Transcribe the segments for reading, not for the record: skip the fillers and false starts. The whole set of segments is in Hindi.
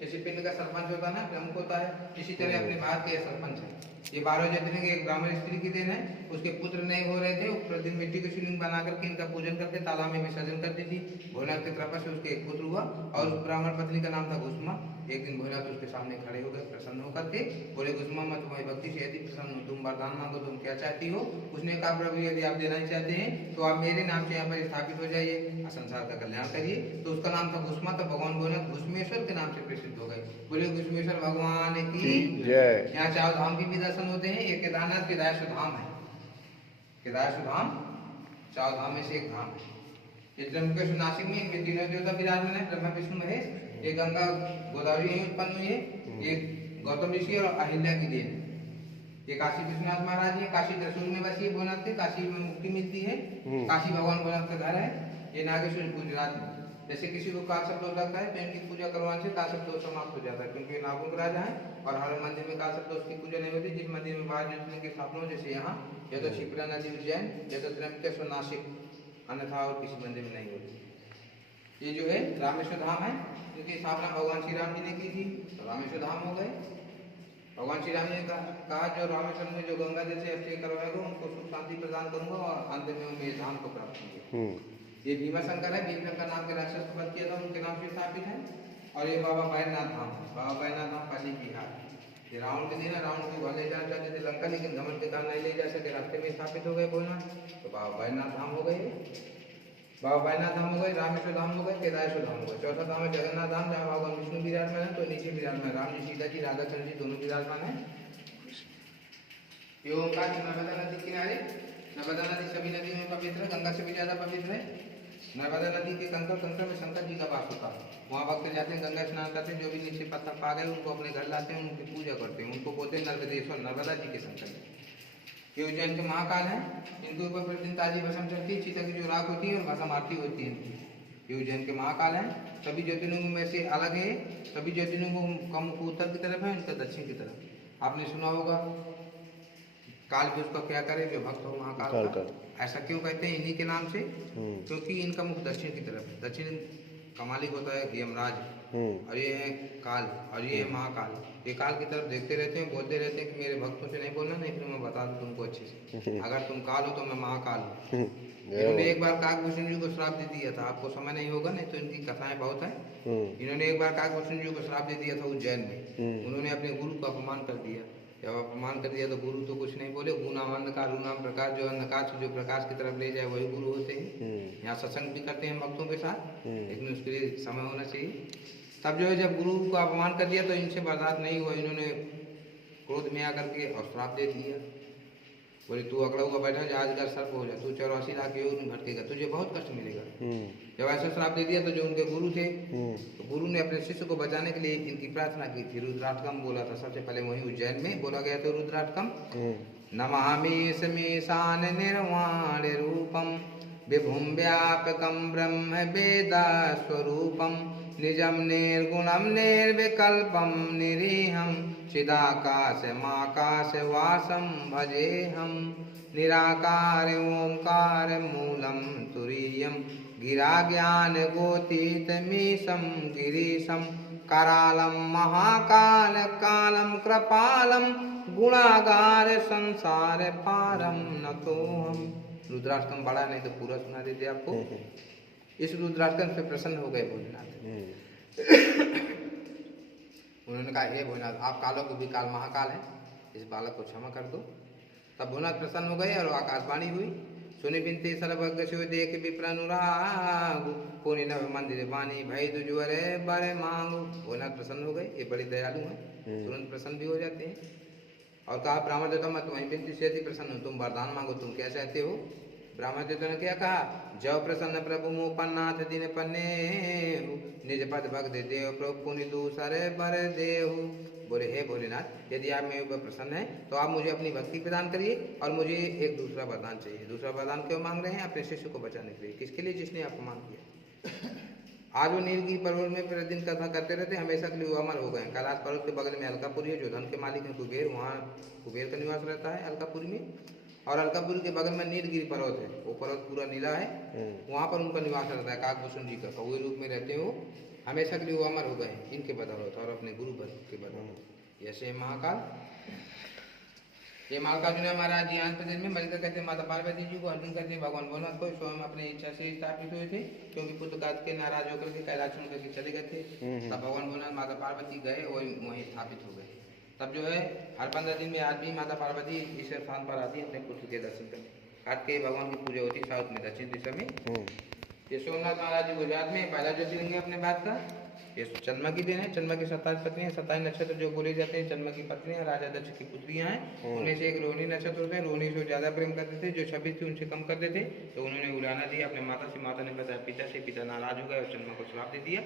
जैसे पिंड का सरपंच होता है ना, प्रमुख होता है, इसी तरह अपने भारत के सरपंच है। ये 12 ज्योतिर्लिंग एक ब्राह्मण स्त्री की देन है। उसके पुत्र नहीं हो रहे थे, वो प्रतिदिन मिट्टी की शिवलिंग बना करके इनका पूजन करके तालाब में विसर्जन करती थी। भोलेनाथ की कृपा से उसके एक पुत्र हुआ और उस ब्राह्मण पत्नी का नाम था घुसमा। एक दिन भोलेनाथ उसके सामने खड़े हो गए, प्रसन्न होकर के बोले, घुसमा मैं तुम्हारी भक्ति से यदि प्रसन्न हूँ, तुम वरदान मांगो, तुम क्या चाहती हो? उसने कहा, प्रभु यदि आप देना चाहते हैं तो आप मेरे नाम से यहाँ पर स्थापित हो जाइए और संसार का कल्याण करिए। तो उसका नाम था घुसमा। तो भगवान भोलेनाथ घुसमेश्वर के नाम से प्रसिद्ध हो गए। बोले घुसमेश्वर भगवान की जय। यहाँ 4 धाम के भी दर्शन होते हैं। एक केदारनाथ केदारेश्वर धाम है। केदारेश्वर धाम 4 धाम में से एक धाम है। ये त्र्यंबकेश्वर नासिक में इनमें तीनों देवता विराजमान है, ब्रह्मा विष्णु महेश। ये गंगा गोदावरी यहीं उत्पन्न हुई है। ये गौतम ऋषि और अहिल्या की देन है। ये काशी विश्वनाथ महाराज है, काशी त्रिशूल में बसी है भोलेनाथ के, काशी में मुक्ति मिलती है। काशी भगवान भोलेनाथ का घर है। ये नागेश्वर गुजरात में। जैसे किसी को काल सर्प दोष लगता है तो इनकी पूजा करवाने से काल सर्प दोष समाप्त हो जाता है, क्योंकि ये नागों के राजा है। और हर मंदिर में काल सर्प दोष की पूजा नहीं होती। जिस मंदिर में 12 ज्योतिर्लिंग की स्थापना हो, जैसे यहाँ या तो शिप्रा नदी उज्जैन या तो त्र्यंबकेश्वर नासिक, अन्यथा और किसी मंदिर में नहीं होती। ये जो है रामेश्वर धाम है, जिसकी स्थापना भगवान श्री राम जी ने की थी, तो रामेश्वर धाम हो गए। भगवान श्री राम ने कहा, जो रामेश्वर में जो गंगा जल से अभिषेक करवाएगा उनको सुख शांति प्रदान करूंगा और अंत में उन्हें धाम को प्राप्त होंगे। ये भीमाशंकर है, भीमशंकर नाम के राक्षस को वध किया था, उनके नाम से स्थापित है। और ये बाबा बैजनाथ धाम, बाबा बैजनाथ धाम पाली बिहार। ये रावण के दिन रावण को घर ले जाना चाहते थे लंका, लेकिन घमंड के कारण नहीं ले जा सके, रास्ते में स्थापित हो गए भोलेनाथ। तो बाबा बैजनाथ धाम हो गए, बाबा बैजनाथ धाम हो गए, रामेश्वर धाम हो गए, केदारेश्वर धाम हो गए। चौथा धाम है जगन्नाथ धाम, जहाँ भगवान विष्णु विराजमान है। तो नीचे विराजमान राम जी, सीता जी, राधा कृष्ण जी दोनों विराजमान है। ये ओंकार नर्मदा नदी किनारे, नर्मदा नदी सभी नदियों में पवित्र है, गंगा से भी ज्यादा पवित्र है। नर्मदा नदी के कंकर में शंकर जी का वास होता है। वहाँ भक्त जाते हैं, गंगा स्नान करते हैं, जो भी नीचे पत्थर पा गए उनको अपने घर लाते हैं, उनकी पूजा करते हैं। उनको बोलते हैं नर्मदेश्वर, नर्मदा जी के शंकर। ये उज्जैन के महाकाल हैं। इनके ऊपर प्रतिदिन ताजी भस्म चढ़ती है, चीता की जो राख होती है और भस्म आरती होती है इनकी। ये उज्जैन के महाकाल हैं। सभी ज्योतिर्लिंगों में से अलग है। सभी ज्योतिर्लिंगों का मुख उत्तर की तरफ है, इनका दक्षिण की तरफ। आपने सुना होगा काल भी उसका क्या करे जो भक्त हो महाकाल का। ऐसा क्यों कहते हैं इन्हीं के नाम से? क्योंकि इनका मुख दक्षिण की तरफ है। दक्षिण का मालिक होता है यमराज, और ये है काल, और ये है महाकाल। ये काल की तरफ देखते रहते हैं, बोलते रहते हैं कि मेरे भक्तों से नहीं बोलना, नहीं फिर मैं बता दूं तुमको अच्छे से, अगर तुम काल हो तो मैं महाकाल हूँ। इन्होंने एक बार काकभूषण जी को श्राप दे दिया था। आपको समय नहीं होगा, नहीं तो इनकी कथाएं बहुत है। इन्होंने एक बार काकभूषण जी को श्राप दे दिया था उज्जैन में। उन्होंने अपने गुरु का अपमान कर दिया। जब अपमान कर दिया तो गुरु तो कुछ नहीं बोले। गुणाम अंधकार रूनाम प्रकाश, जो अंधकार से जो प्रकाश की तरफ ले जाए वही गुरु होते हैं। यहाँ सत्संग भी करते हैं भक्तों के साथ, लेकिन उसके लिए समय होना चाहिए। तब जो है जब गुरु को अपमान कर दिया तो इनसे बर्दाश्त नहीं हुआ। इन्होंने क्रोध में आकर के और श्राप दे दिया। बोले तू अकड़ा हुआ बैठा जा, आज घर सर्प हो जाए, तू 84 लाख योग में भटकेगा, तुझे बहुत कष्ट मिलेगा। जब ऐसा श्राप दे दिया तो जो उनके गुरु थे, तो गुरु ने अपने शिष्य को बचाने के लिए इनकी प्रार्थना की थी। रुद्राष्टकम बोला था सबसे पहले, वहीं उज्जैन में बोला गया था रुद्राष्टकम। नमामि समीशान निर्वाण रूपम विभुम व्यापकम ब्रह्म वेदा स्वरूपम निजम निर्गुणम निर्विकल्पम निरीहम चिदाकाशमाकाश वासम भजेहम निराकार ओंकार मूलम तुरीयम गिरा ज्ञान गोतीतमीशम गिरीशम करालम महाकाल कालम कृपालम गुणागार संसार पारम नतोहम। रुद्राष्टकम बड़ा नहीं तो पूरा सुना देते आपको। इस रुद्राष्टकम से प्रसन्न हो गए भोलेनाथ। उन्होंने कहा, हे भोलेनाथ, आप कालों को भी काल महाकाल है, इस बालक को क्षमा कर दो। तब भोलेनाथ प्रसन्न हो गए और आकाशवाणी हुई, सुनि बिनती सर्वज्ञ शिव देख विप्रनुराग पुनि नव मंदिर वाणी भय दुज्वरे बड़े मांगो। भोलेनाथ प्रसन्न हो गए, ये बड़े दयालु हैं, तुरंत प्रसन्न भी हो जाते हैं। और कहा, ब्राह्मण देवता मैं तुम्हारी बिनती से अति प्रसन्न हूँ, तुम वरदान मांगो, तुम क्या चाहते हो? ब्राह्मण देवता ने क्या कहा, जव प्रसन्न प्रभु मोपन्नाथ दिन पन्ने निज पद भक्त देव प्रभु पुनि दूसरे बरे देव। बोले, हे भोलेनाथ, यदि आप मेरे ऊपर प्रसन्न हैं तो आप मुझे अपनी भक्ति प्रदान करिए, और मुझे एक दूसरा वरदान चाहिए। दूसरा वरदान क्यों मांग रहे हैं? अपने शिष्य को बचाने के लिए। किसके लिए? जिसने अपमान किया। आज वो नीलगिरी पर्वत में प्रतिदिन कथा करते रहते, हमेशा के लिए वो अमर हो गए। कैलाश पर्वत के बगल में अलकापुरी है, जो धन के मालिक है कुबेर, वहाँ कुबेर का निवास रहता है अलकापुरी में। और अलकापुरी के बगल में नीलगिरी पर्वत है, वो पर्वत पूरा नीला है, वहाँ पर उनका निवास रहता है काकभूषण जी का। कौवे रूप में रहते हो, हमेशा के लिए वो अमर हो गए इनके बदौलत और अपने गुरु के बदौलत। जैसे महाकाल, ये मल्लिकार्जुन महाराज जी आंध्र प्रदेश में मल्लिका कहते हैं माता पार्वती जी को, अर्जुन कहते हैं भगवान भोलेनाथ को, स्वयं अपनी इच्छा से स्थापित हुए थे क्योंकि पुत्र काट के नाराज होकर के कैलाश छोड़ करके चले गए थे। तब भगवान भोलेनाथ माता पार्वती गए और वहीं स्थापित हो गए। तब जो है हर 15 दिन में आज भी माता पार्वती इस स्थान पर आती है अपने पुत्र के दर्शन करने। काट के भगवान की पूजा होती है साउथ में, दक्षिण दिशा में। ये सोमनाथ महाराज जी गुजरात में पहला ज्योतिर्लिंग है अपने भारत का। ये चंद्रमा की दिन है। चंद्रमा की 27 पत्नियां, 27 नक्षत्र जो बोले जाते हैं चंद्रमा की पत्नियां राजा दक्ष की पुत्रियां हैं। उनमें से एक रोहिणी नक्षत्र होते हैं। रोहिणी से ज्यादा प्रेम करते थे, जो 26 थी उनसे कम करते थे। तो उन्होंने उड़ाना दिया अपने माता से। माता ने बताया पिता से, पिता नाराज हो गए और चंद्रमा को श्राप दे दिया।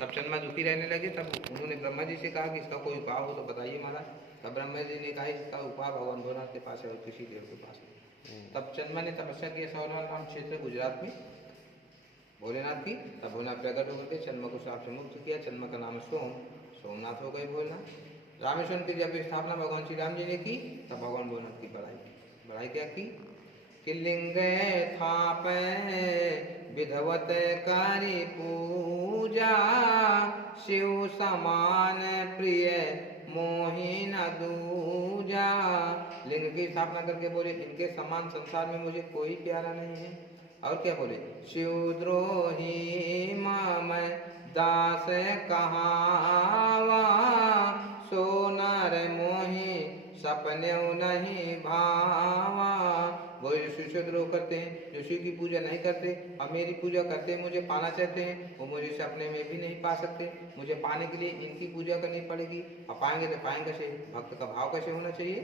तब चंद्रमा दुखी रहने लगे। तब उन्होंने ब्रह्मा जी से कहा कि इसका कोई उपाय हो तो बताइए महाराज। तब ब्रह्मा जी ने कहा इसका उपाय भगवान भोलेनाथ के पास है और किसी देव के पास नहीं। तब चंद्रमा ने तपस्या किया सौरान नाम क्षेत्र गुजरात में भोलेनाथ की। तब भोलेनाथ प्रकट होकर के चंद्रमा को श्राप से मुक्त किया। चंद्रमा का नाम सोमनाथ हो गए भोलेनाथ। रामेश्वर की जब स्थापना भगवान श्री राम जी ने की तब भगवान भोलेनाथ की बढ़ाई क्या की कि लिंग थाप विधवत करी पूजा, शिव समान प्रिय मोहि न दूजा। लिंग की स्थापना करके बोले इनके समान संसार में मुझे कोई प्यारा नहीं है। और क्या बोले शिवद्रोही मम दास कहावा, सो नर मोहि सपने नहीं भावा। वो जो शिवद्रोह करते हैं, जो शिव की पूजा नहीं करते और मेरी पूजा करते हैं, मुझे पाना चाहते हैं, वो मुझे सपने में भी नहीं पा सकते। मुझे पाने के लिए इनकी पूजा करनी पड़ेगी और पाएंगे तो पाएंगे कैसे? भक्त का भाव कैसे होना चाहिए?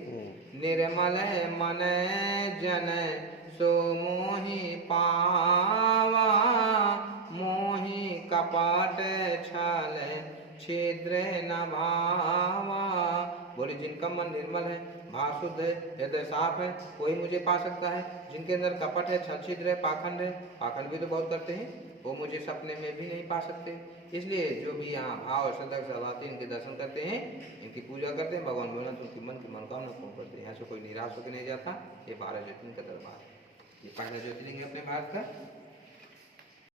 निर्मल मन जन सो मोहि पावा, मोहि कपट छल छिद्र न भावा। बोले जिनका मन निर्मल है, भाव शुद्ध है, हृदय साफ है, कोई मुझे पा सकता है। जिनके अंदर कपट है, छल छिद्र है, पाखंड है, पाखंड भी तो बहुत करते हैं, वो मुझे सपने में भी नहीं पा सकते। इसलिए जो भी यहाँ भाव और श्रद्धा के साथ आते हैं, इनके दर्शन करते हैं, इनकी पूजा करते हैं, भगवान भोलेनाथ उनकी मन की मनोकामना पूर्ण करते हैं। यहाँ से कोई निराश होकर नहीं जाता। ये 12 ज्योतिर्लिंग का दरबार है। ये पहला ज्योतिर्लिंग है अपने भारत का।